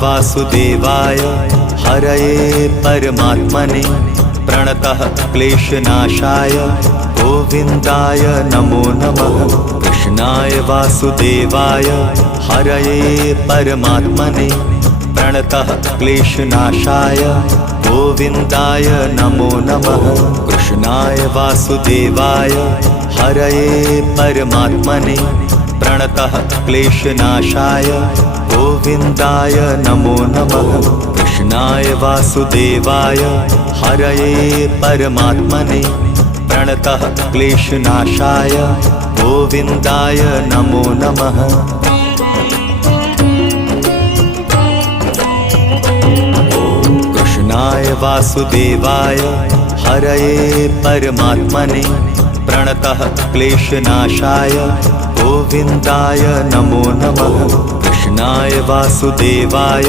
वासुदेवाय हरये परमात्मने प्रणतः क्लेशनाशाय गोविन्दाय नमो नमः। कृष्णाय वासुदेवाय हरये परमात्मने प्रणतः क्लेशनाशाय गोविन्दाय नमो नमः। कृष्णाय वासुदेवाय हरये परमात्मने प्रणतः क्लेशनाशाय गोविन्दाय नमो नमः। कृष्णाय वासुदेवाय हरये परमात्मने प्रणतः क्लेशनाशाय गोविन्दाय नमो नमः। कृष्णाय वासुदेवाय हरये परमात्मने प्रणतः क्लेशनाशाय गोविन्दाय नमो नमः। कृष्णाय वासुदेवाय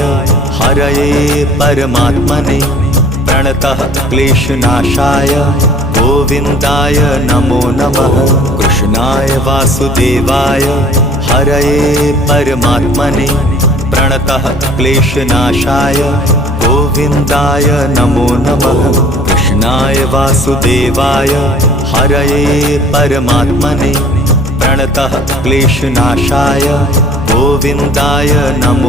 हरये परमात्मने प्रणतः क्लेशनाशाय गोविन्दाय नमो नमः। कृष्णाय वासुदेवाय हरये परमात्मने प्रणतः क्लेशनाशाय गोविन्दाय नमो नमः। कृष्णाय वासुदेवाय हरये परमात्मने प्रणतः क्लेशनाशाय गोविन्दाय नमो